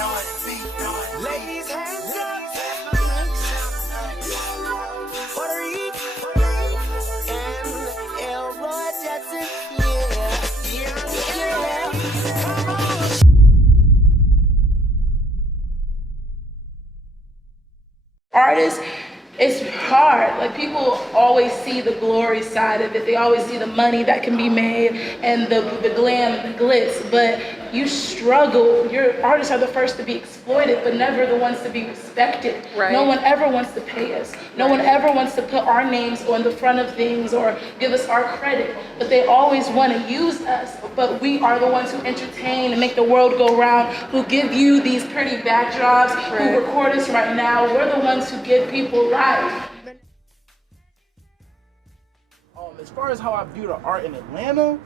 Ladies, hands up. Puerto Rico and Elroy Jackson. Yeah. Come on. Artists, it's hard. Like, people always see the glory side of it. They always see the money that can be made and the glam and the glitz, but you struggle. Your artists are the first to be exploited, but never the ones to be respected. Right. No one ever wants to pay us. No one ever wants to put our names on the front of things or give us our credit, but they always want to use us. But we are the ones who entertain and make the world go round, who give you these pretty backdrops, who record us right now. We're the ones who give people life. As far as how I view the art in Atlanta,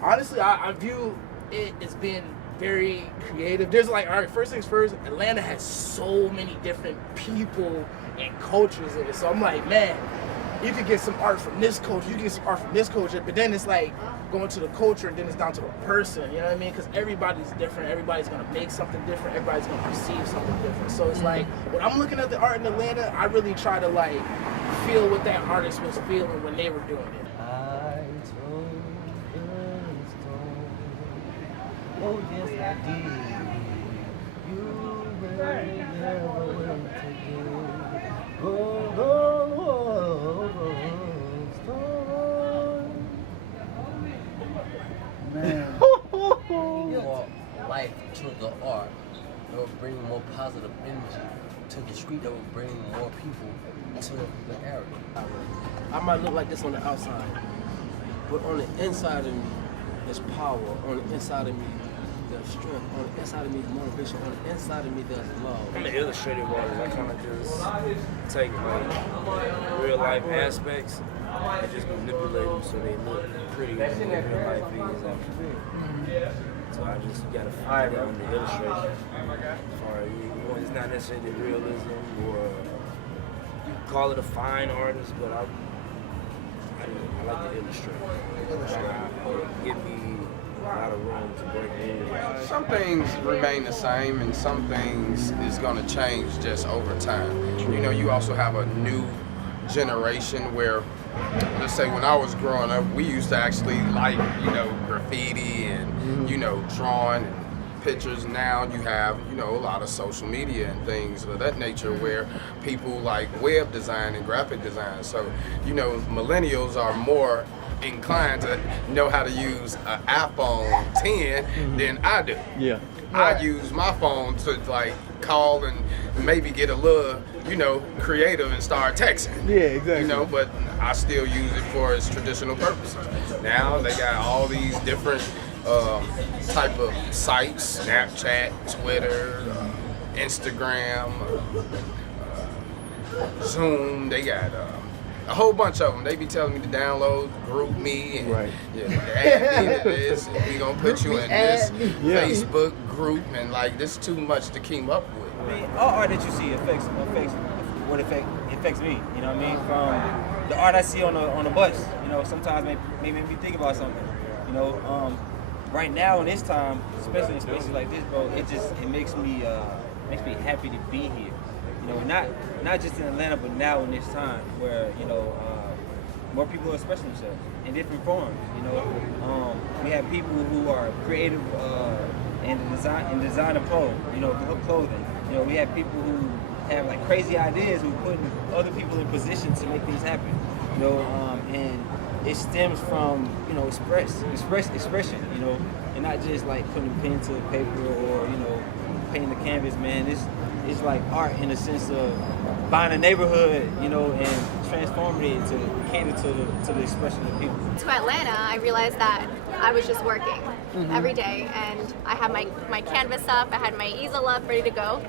honestly, I view it as being very creative. There's like, all right, first things first, Atlanta has so many different people and cultures in it. So I'm like, man, you can get some art from this culture, you can get some art from this culture, but then it's like going to the culture and then it's down to the person, you know what I mean? Because everybody's different, everybody's gonna make something different, everybody's gonna perceive something different. So it's like, when I'm looking at the art in Atlanta, I really try to like feel what that artist was feeling when they were doing it. I told the story. Oh yes I did. You will never take it. Man. More life to the art. That will bring more positive energy to the street. That will bring more people to the area. I might look like this on the outside, but on the inside of me, there's power. On the inside of me, there's strength. On the inside of me, there's motivation. On the inside of me, there's love. I'm an illustrative artist. I kind of just take like real life aspects and just manipulate them so they look pretty in real life things actually. So I just gotta find out the illustration. Or it's not necessarily realism, or you can call it a fine artist, but I like to illustrate. Give me a lot of room to break in. Some things remain the same and some things is gonna change just over time. You know, you also have a new generation where, let's say when I was growing up, we used to actually like, you know, graffiti and, you know, drawing and pictures. Now you have, you know, a lot of social media and things of that nature where people like web design and graphic design. So, you know, millennials are more inclined to know how to use an iPhone 10 than I do. Yeah. I use my phone to like call and maybe get a little, you know, creative and start texting. Yeah, exactly. You know, but I still use it for its traditional purposes. Now they got all these different type of sites: Snapchat, Twitter, Instagram, Zoom. They got a whole bunch of them. They be telling me to download Group Me and add me to this, and we gonna put you in this Facebook group, and like this is too much to keep up with. I mean, all art that you see affects me. You know what I mean? From the art I see on the bus, you know, sometimes make me think about something. You know, right now in this time, especially in spaces like this, bro, it makes me happy to be here. You know, not just in Atlanta, but now in this time where, you know, more people are expressing themselves in different forms. You know, we have people who are creative in design of clothing. You know, clothing. You know, we have people who have like crazy ideas who put other people in position to make things happen. You know, and it stems from, you know, expression. You know, and not just like putting pen to paper or, you know, painting the canvas. Man, it's like art in the sense of buying a neighborhood, you know, and transforming it to cater to the expression of people. To Atlanta, I realized that I was just working every day, and I had my canvas up, I had my easel up, ready to go,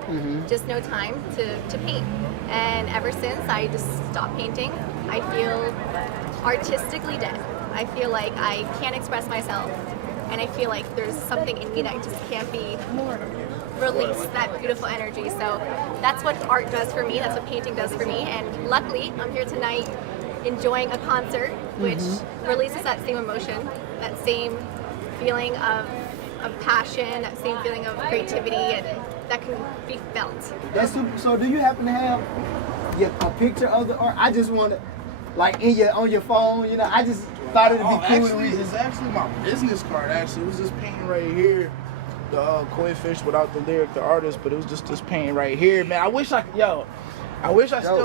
just no time to paint. And ever since I just stopped painting, I feel artistically dead. I feel like I can't express myself, and I feel like there's something in me that just can't be release that beautiful energy. So that's what art does for me, that's what painting does for me, and luckily I'm here tonight enjoying a concert which releases that same emotion, that same feeling of passion, that same feeling of creativity and that can be felt. That's super. So do you happen to have a picture of the art? I just want to, like on your phone, you know, I just thought it'd be cool actually, to read. it's actually my business card. Actually, it was this painting right here, the koi fish without the lyric, the artist, but it was just this painting right here, man. I wish I still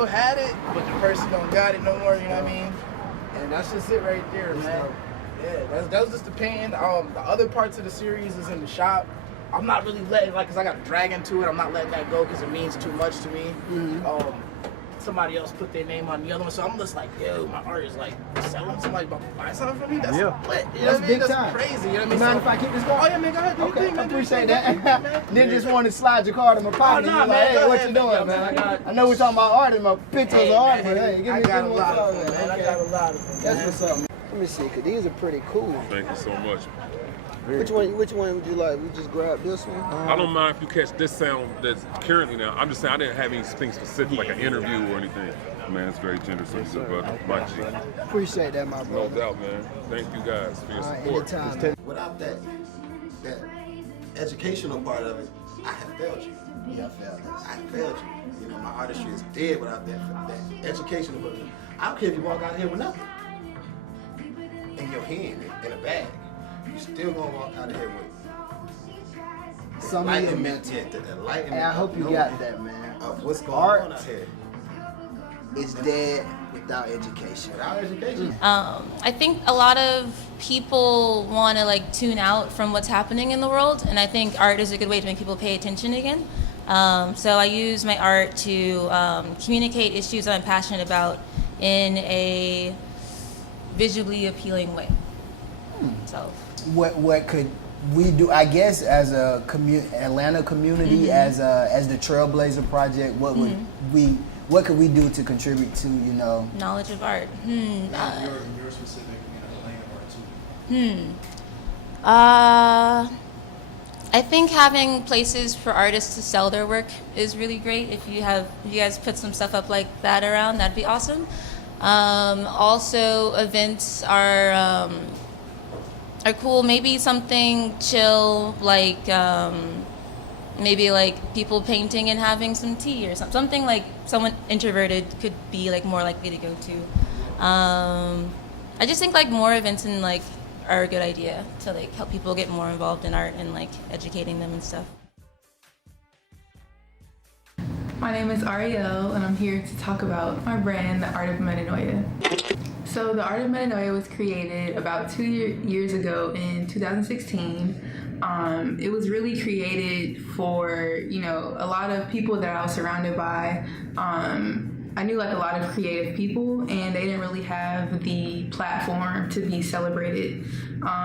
had it, but the person don't got it no more. You know what I mean? And that's just it right there, man. Yeah, that was just the painting. The other parts of the series is in the shop. I'm not really letting, like, cause I got a drag into it. I'm not letting that go because it means too much to me. Somebody else put their name on the other one, so I'm just like, yo, my art is like selling. Somebody about to buy something from me. That's lit. You know what I mean? Big That's time. crazy. You know what I mean? Mind if I keep this going? Oh yeah, man, go ahead. Do your Okay, thing, I man. appreciate that. Then just want to slide your card in my pocket. nah, and be man, like, hey, go what ahead, you doing, man. man? I know we're talking about art and my pictures of art, but hey, give me I a got a good lot one. of them, man. I got a lot of them. That's what's up, man. Let me see, cause these are pretty cool. Thank you so much. Which one would you like? We just grab this one? I don't mind if you catch this sound that's currently now. I'm just saying I didn't have anything specific like an interview or anything. Man, it's very generous of you, brother. My G. Appreciate that, my No brother. doubt, man. Thank you guys for your support. Anytime. Without that educational part of it, I have failed you. Yeah, I feel this. I failed you. You know, my artistry is dead without that educational part. I don't care if you walk out here with nothing in your hand, in a bag. You still gonna walk out of here with Some enlightenment. The enlightenment. And I hope you got that, man. Of what's going on out here. It's dead without education. Without education. I think a lot of people want to like tune out from what's happening in the world, and I think art is a good way to make people pay attention again. So I use my art to communicate issues I'm passionate about in a visually appealing way. So What could we do? I guess as a Atlanta community, as the Trailblazer Project, what could we do to contribute to, you know? knowledge of art. Your specific Atlanta art too. I think having places for artists to sell their work is really great. If you guys put some stuff up like that around, that'd be awesome. Also, events are cool. Maybe something chill, like maybe like people painting and having some tea or something like someone introverted could be like more likely to go to. I just think like more events and like are a good idea to like help people get more involved in art and like educating them and stuff. My name is Ariel, and I'm here to talk about my brand, The Art of Metanoia. So The Art of Metanoia was created about 2 years ago in 2016. It was really created for, you know, a lot of people that I was surrounded by. I knew like a lot of creative people, and they didn't really have the platform to be celebrated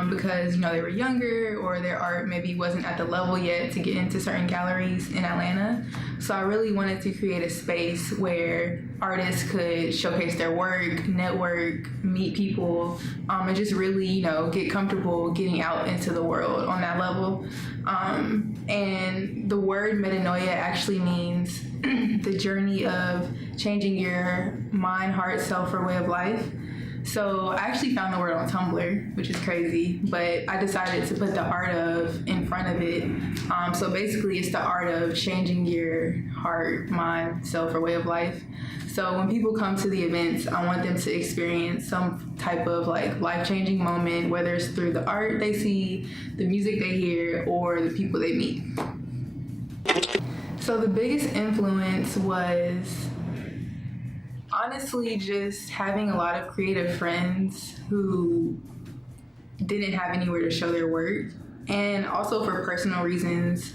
because, you know, they were younger or their art maybe wasn't at the level yet to get into certain galleries in Atlanta. So I really wanted to create a space where artists could showcase their work, network, meet people, and just really, you know, get comfortable getting out into the world on that level. And the word metanoia actually means the journey of changing your mind, heart, self, or way of life. So I actually found the word on Tumblr, which is crazy, but I decided to put the art of in front of it. So basically it's the art of changing your heart, mind, self, or way of life. So when people come to the events, I want them to experience some type of like life-changing moment, whether it's through the art they see, the music they hear, or the people they meet. So the biggest influence was honestly just having a lot of creative friends who didn't have anywhere to show their work, and also for personal reasons,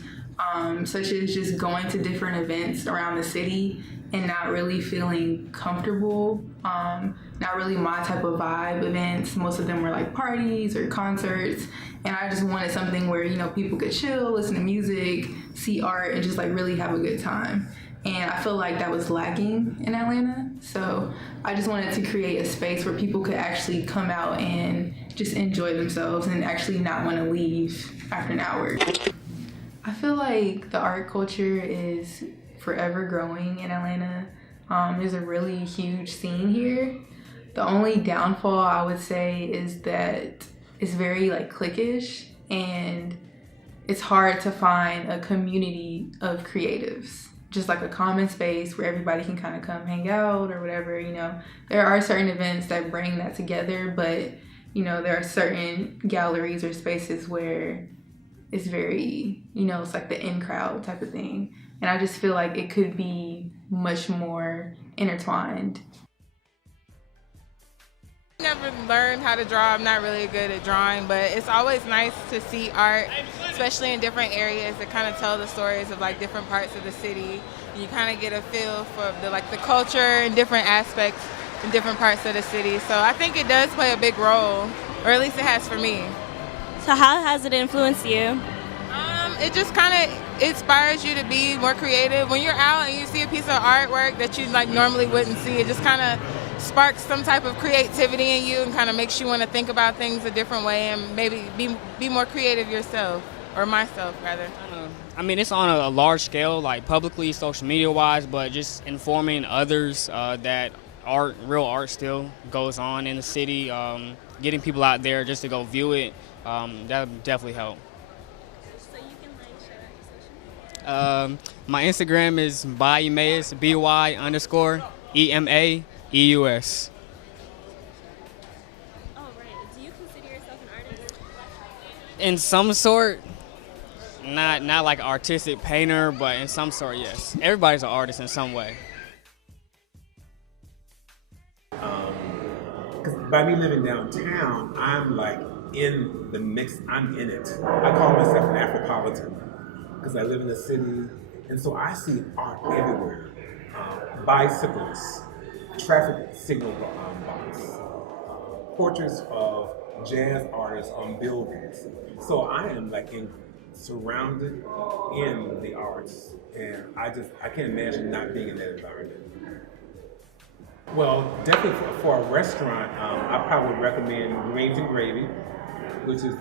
such as just going to different events around the city and not really feeling comfortable, not really my type of vibe events. Most of them were like parties or concerts, and I just wanted something where, you know, people could chill, listen to music, see art, and just like really have a good time. And I feel like that was lacking in Atlanta. So I just wanted to create a space where people could actually come out and just enjoy themselves and actually not want to leave after an hour. I feel like the art culture is forever growing in Atlanta. There's a really huge scene here. The only downfall I would say is that it's very like cliquish, and it's hard to find a community of creatives, just like a common space where everybody can kind of come hang out or whatever. There are certain events that bring that together, but there are certain galleries or spaces where it's very, it's like the in crowd type of thing. And I just feel like it could be much more intertwined. Never learned how to draw. I'm not really good at drawing, but it's always nice to see art, especially in different areas that kind of tell the stories of like different parts of the city. And you kind of get a feel for the culture and different aspects in different parts of the city. So I think it does play a big role, or at least it has for me. So how has it influenced you? It just kind of inspires you to be more creative. When you're out and you see a piece of artwork that you like normally wouldn't see, it just kind of sparks some type of creativity in you and kind of makes you want to think about things a different way and maybe be more creative yourself, or myself rather. I mean, it's on a large scale, like publicly, social media wise, but just informing others that real art still goes on in the city, getting people out there just to go view it, that would definitely help. So you can share your social media. My Instagram is byemaeus, BY_EMAEUS. Oh, right. Do you consider yourself an artist? In some sort, not like an artistic painter, but in some sort, yes. Everybody's an artist in some way. Because by me living downtown, I'm like in the mix, I'm in it. I call myself an Afropolitan because I live in the city, and so I see art everywhere. Bicycles, traffic signal box, portraits of jazz artists on buildings. So I am like surrounded in the arts, and I can't imagine not being in that environment. Well, definitely for a restaurant, I probably would recommend Greens and Gravy, which is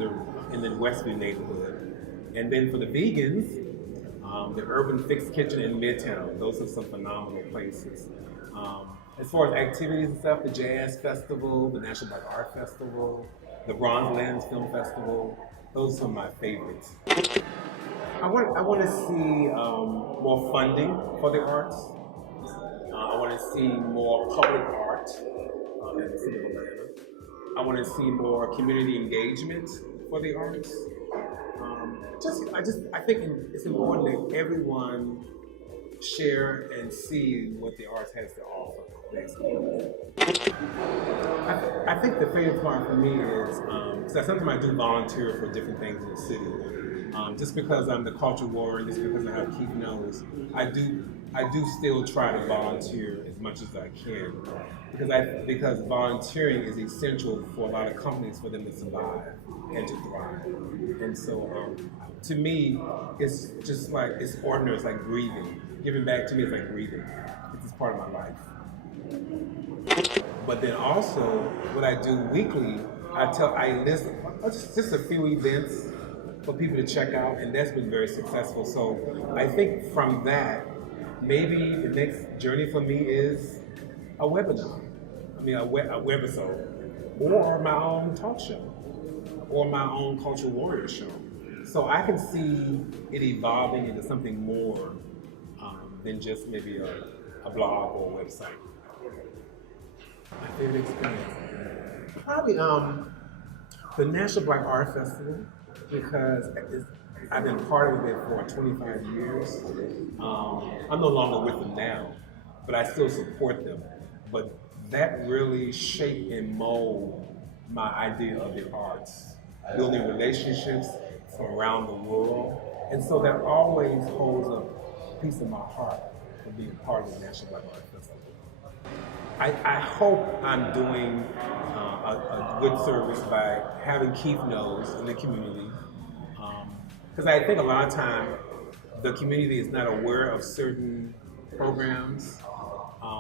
in the Westview neighborhood. And then for the vegans, the Urban Fix Kitchen in Midtown. Those are some phenomenal places. As far as activities and stuff, the Jazz Festival, the National Black Art Festival, the Bronze Lens Film Festival, those are some of my favorites. I want to see more funding for the arts. I want to see more public art in the city of Atlanta. I want to see more community engagement for the arts. I think it's important that everyone share and see what the arts has to offer. I think the favorite part for me is, because sometimes I do volunteer for different things in the city. Just because I'm the culture warrior, just because I have Keith knows, I do still try to volunteer as much as I can, because volunteering is essential for a lot of companies for them to survive and to thrive. And so, to me, it's just like it's ordinary. It's like breathing. Giving back to me is like breathing. It's just part of my life. But then also, what I do weekly, I list just a few events for people to check out, and that's been very successful. So I think from that, maybe the next journey for me is a webinar. I mean, a webisode, or my own talk show, or my own culture warrior show. So I can see it evolving into something more than just maybe a blog or a website. My favorite experience, probably the National Black Art Festival, because I've been part of it for 25 years. I'm no longer with them now, but I still support them. But that really shaped and molded my idea of the arts, building relationships from around the world. And so that always holds a piece of my heart for being part of the National Black Art Festival. I hope I'm doing a good service by having Keith knows in the community. Because I think a lot of time the community is not aware of certain programs.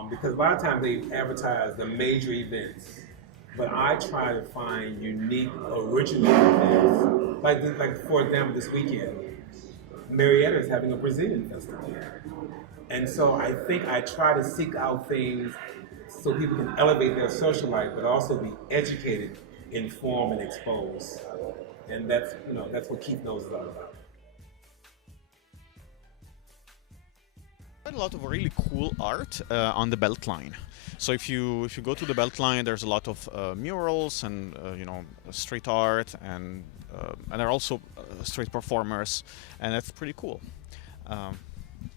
Because a lot of times they advertise the major events, but I try to find unique, original events. Like for example, this weekend, Marietta is having a Brazilian festival. And so I think I try to seek out things so people can elevate their social life, but also be educated, informed, and exposed. And that's what Keith knows is all about. A lot of really cool art on the Beltline. So if you go to the Beltline, there's a lot of murals and street art, and there are also street performers, and that's pretty cool.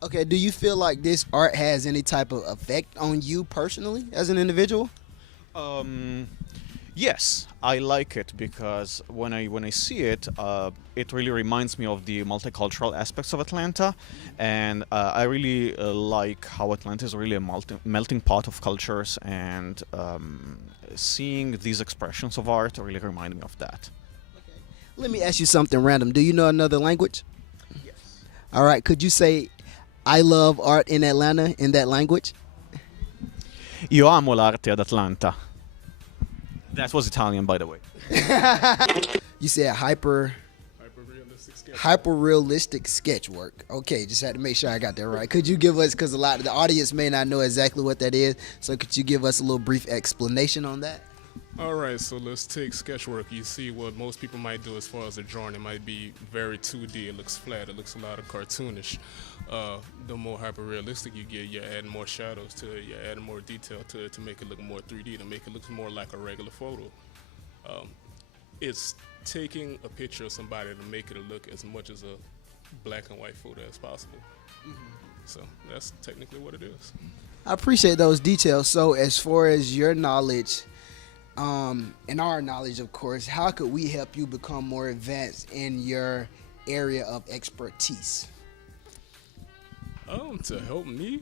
Okay, do you feel like this art has any type of effect on you personally as an individual? Yes, I like it because when I see it, it really reminds me of the multicultural aspects of Atlanta, and I really like how Atlanta is really a melting pot of cultures, and seeing these expressions of art really remind me of that. Let me ask you something random. Do you know another language? Yes. All right, could you say I love art in Atlanta in that language? Io amo l'arte ad Atlanta. That was Italian, by the way. You said hyper realistic sketch work. Okay, just had to make sure I got that right. Could you give us, because a lot of the audience may not know exactly what that is, so could you give us a little brief explanation on that? All right, so let's take sketch work. You see what most people might do as far as a drawing. It might be very 2D. It looks flat. It looks a lot of cartoonish. The more hyper-realistic you get, you're adding more shadows to it. You're adding more detail to it to make it look more 3D, to make it look more like a regular photo. It's taking a picture of somebody to make it look as much as a black and white photo as possible. So that's technically what it is. I appreciate those details. So as far as your knowledge, and our knowledge, of course, how could we help you become more advanced in your area of expertise? To help me,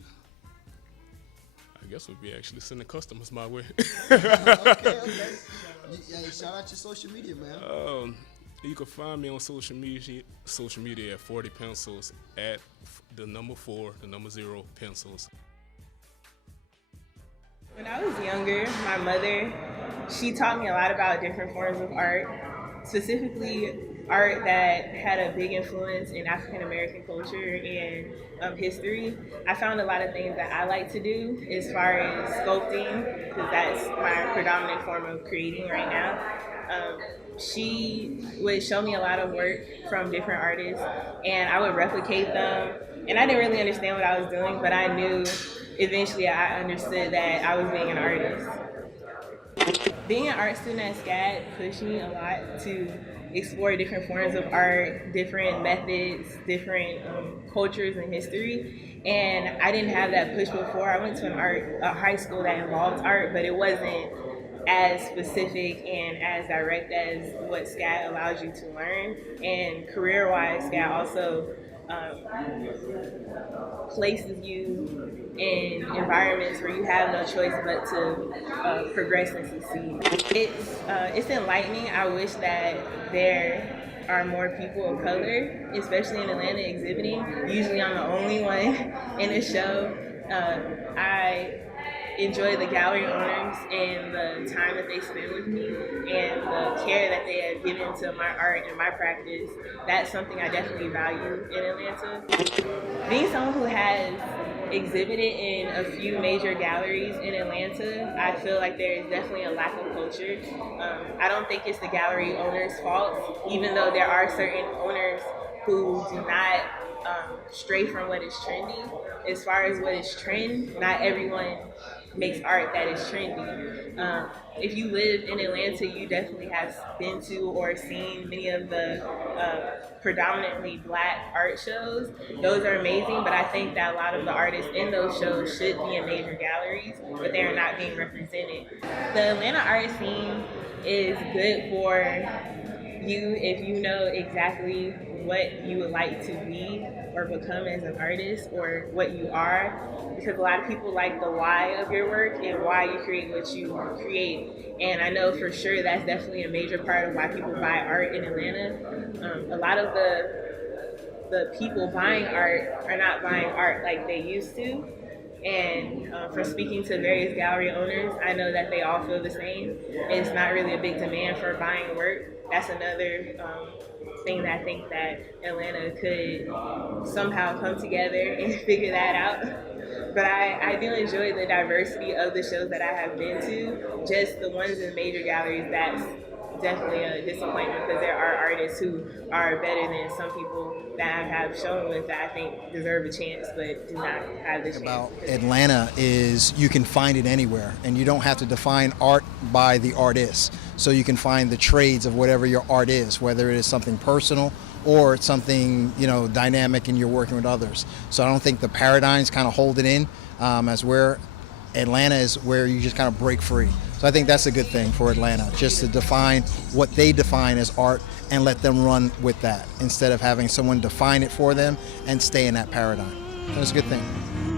I guess would be actually sending customers my way. Okay. Yeah, shout out your social media, man. You can find me on social media at 40 Pencils, at the number 4, the number 0 Pencils. When I was younger, my mother, she taught me a lot about different forms of art, specifically art that had a big influence in African American culture and history. I found a lot of things that I like to do as far as sculpting, because that's my predominant form of creating right now. She would show me a lot of work from different artists, and I would replicate them. And I didn't really understand what I was doing, but I knew eventually I understood that I was being an artist. Being an art student at SCAD pushed me a lot to explore different forms of art, different methods, different cultures and history. And I didn't have that push before. I went to a high school that involved art, but it wasn't as specific and as direct as what SCAD allows you to learn. And career-wise, SCAD also places you in environments where you have no choice but to progress and succeed. It's enlightening. I wish that there are more people of color, especially in Atlanta, exhibiting. Usually I'm the only one in the show. I enjoy the gallery owners and the time that they spend with me and the care that they have given to my art and my practice. That's something I definitely value in Atlanta. Being someone who has exhibited in a few major galleries in Atlanta, I feel like there is definitely a lack of culture. I don't think it's the gallery owner's fault, even though there are certain owners who do not stray from what is trendy. As far as what is trend, not everyone makes art that is trendy. If you live in Atlanta, you definitely have been to or seen many of the predominantly black art shows. Those are amazing, but I think that a lot of the artists in those shows should be in major galleries, but they are not being represented. The Atlanta art scene is good for you if you know exactly what you would like to be or become as an artist, or what you are, because a lot of people like the why of your work and why you create what you create. And I know for sure that's definitely a major part of why people buy art in Atlanta. A lot of the people buying art are not buying art like they used to. And from speaking to various gallery owners, I know that they all feel the same. It's not really a big demand for buying work. That's another thing that I think that Atlanta could somehow come together and figure that out. But I do enjoy the diversity of the shows that I have been to. Just the ones in major galleries, that's definitely a disappointment because there are artists who are better than some people that have shown with that I think deserve a chance but do not have the chance. About Atlanta is you can find it anywhere, and you don't have to define art by the artist. So you can find the trades of whatever your art is, whether it is something personal or it's something, you know, dynamic and you're working with others. So I don't think the paradigms kind of hold it in as where Atlanta is where you just kind of break free. So I think that's a good thing for Atlanta, just to define what they define as art and let them run with that instead of having someone define it for them and stay in that paradigm. So it's a good thing.